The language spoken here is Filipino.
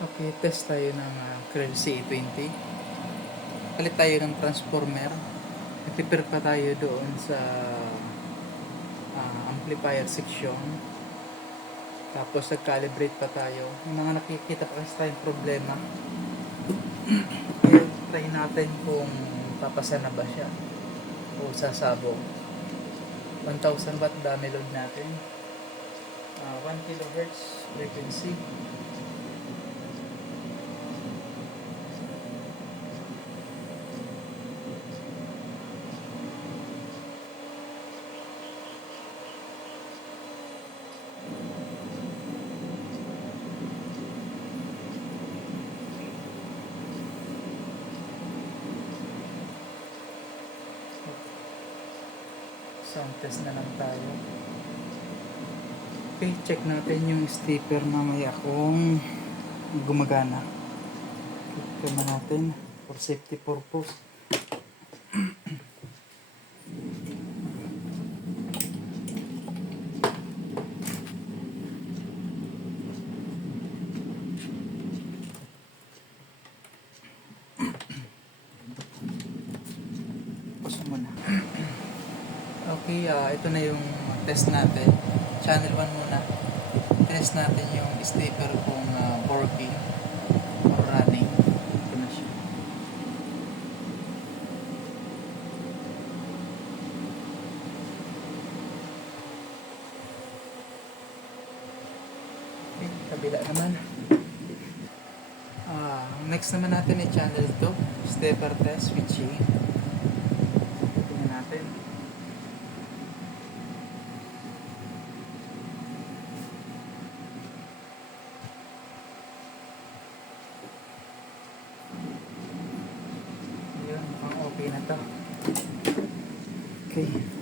Okay, test tayo ng uh, Krell C20. Palit tayo ng transformer. Nag-prepare pa tayo doon sa ah, amplifier section. Tapos nag-calibrate pa tayo. Yung mga nakikita pa kasi tayong problema. Kaya try natin kung papasa na ba siya o sasabog. 1000 watt dami load natin. Ah, 1 kilohertz frequency. Sound test na lang tayo. Okay, check natin yung stepper na may akong gumagana. Click naman natin for safety purpose. Pause muna. Okay, ah ito na yung test natin. Channel 1 muna. Test natin yung stepper kung uh, working or running. Ito na siya. Okay, kabila naman. Ah, next naman natin ay channel 2, stepper test switching. Tingnan natin. Okay.